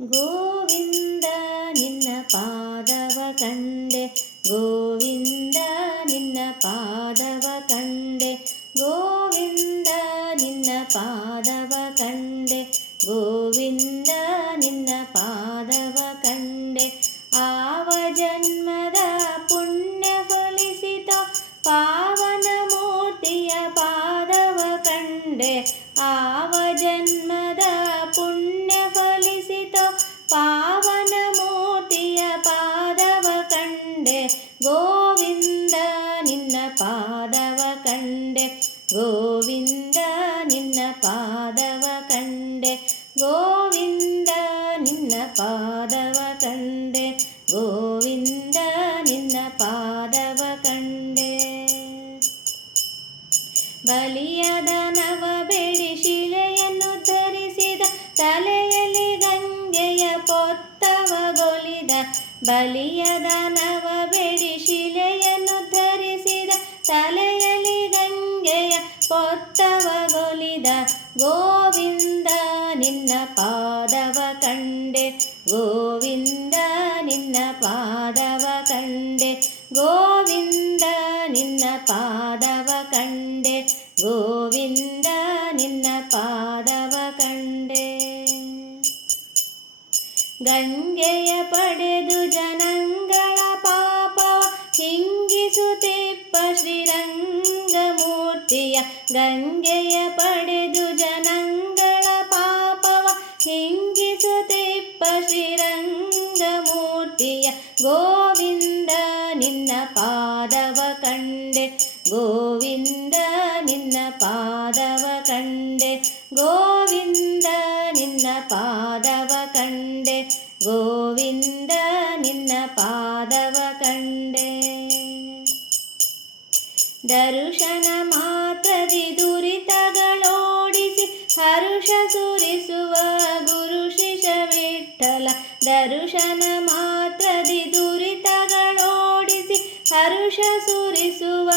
ಗೋವಿಂದ ನಿನ್ನ ಪಾದವ ಕಂಡೆ ಗೋವಿಂದ ನಿನ್ನ ಪಾದವ ಕಂಡೆ ಗೋವಿಂದ ನಿನ್ನ ಪಾದವ ಕಂಡೆ ಗೋವಿಂದ ನಿನ್ನ ಪಾದವ ಕಂಡೆ ಆವ ಜನ್ಮದ ಪುಣ್ಯ ಫಲಿಸಿತ ಪಾವನ ಮೂರ್ತಿಯ ಪಾದವ ಕಂಡೆ ಆವ ಕಂಡೆ. ಗೋವಿಂದ ನಿನ್ನ ಪಾದವ ಕಂಡೆ. ಗೋವಿಂದ ನಿನ್ನ ಪಾದವ ಕಂಡೆ. ಗೋವಿಂದ ನಿನ್ನ ಪಾದವ ಕಂಡೆ. ಬಲಿಯದ ನವ ಬೆಡಿ ಶಿಲೆಯನ್ನು ಧರಿಸಿದ, ತಲೆಯಲ್ಲಿ ಗಂಗೆಯ ಪೊತ್ತವಗೊಲಿದ ಬಲಿಯದ ನವ ಗೋವಿಂದ ನಿನ್ನ ಪಾದವ ಕಂಡೆ, ಗೋವಿಂದ ನಿನ್ನ ಪಾದವ ಕಂಡೆ, ಗೋವಿಂದ ನಿನ್ನ ಪಾದವ ಕಂಡೆ, ಗೋವಿಂದ ನಿನ್ನ ಪಾದವ ಕಂಡೆ. ಗಂಗೆಯ ಪಡೆದು ಜನಗಳ ಪಾಪ ಹಿಂಗಿಸುತ್ತಿಪ್ಪ ಶ್ರೀರಂಗಮೂರ್ತಿಯ ಗಂಗೆಯ ಪಡೆದು ಜನಂಗಳ ಪಾಪವ ಹಿಂಗಿಸುತ್ತಿಪ್ಪ ಶ್ರೀರಂಗಮೂರ್ತಿಯ ಗೋವಿಂದ ನಿನ್ನ ಪಾದವ ಕಂಡೆ, ಗೋವಿಂದ ನಿನ್ನ ಪಾದವ ಕಂಡೆ, ಗೋವಿಂದ ನಿನ್ನ ಪಾದವ ಕಂಡೆ, ಗೋವಿಂದ ನಿನ್ನ ಪಾದವ ಕಂಡೆ. ದರ್ಶನ ಮಾತ್ರದಿ ದುರಿತಗಳೋಡಿಸಿ ಹರುಷ ಸುರಿಸುವ ಗುರು ಶಿಷ ವಿಠಲ ದರುಶನ ಮಾತ್ರದಿ ದುರಿತಗಳೋಡಿಸಿ ಹರುಷ ಸುರಿಸುವ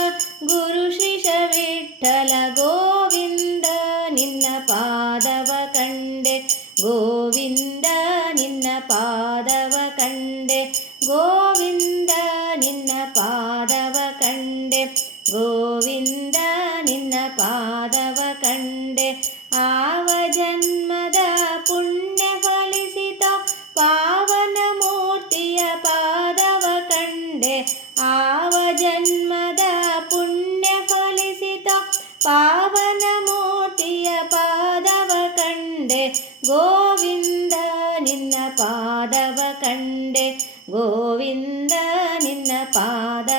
ಗುರು ಶಿಷ ವಿಠಲ ಗೋವಿಂದ ನಿನ್ನ ಪಾದವ ಕಂಡೆ, ಗೋವಿಂದ ನಿನ್ನ ಪಾದವ ಕಂಡೆ, ಗೋವಿಂದ ನಿನ್ನ ಪಾದವ ಕಂಡೆ. ಗೋವಿಂದ ನಿನ್ನ ಪಾದವ ಕಂಡೆ. ಆವ ಜನ್ಮದ ಪುಣ್ಯ ಫಲಿಸಿತ ಪಾವನ ಮೂರ್ತಿಯ ಪಾದವ ಕಂಡೆ. ಆವ ಜನ್ಮದ ಪುಣ್ಯ ಫಲಿಸಿತ ಪಾವನ ಮೂರ್ತಿಯ ಪಾದವ ಕಂಡೆ. ಗೋವಿಂದ ನಿನ್ನ ಪಾದವ ಕಂಡೆ. ಗೋವಿಂದ ನಿನ್ನ ಪಾದವ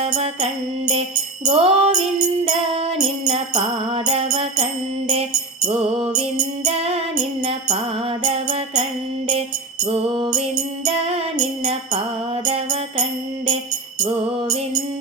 ಪಾದವ ಕಂಡೆ ಗೋವಿಂದ ನಿನ್ನ ಪಾದವ ಕಂಡೆ ಗೋವಿಂದ ನಿನ್ನ ಪಾದವ ಕಂಡೆ ಗೋವಿಂದ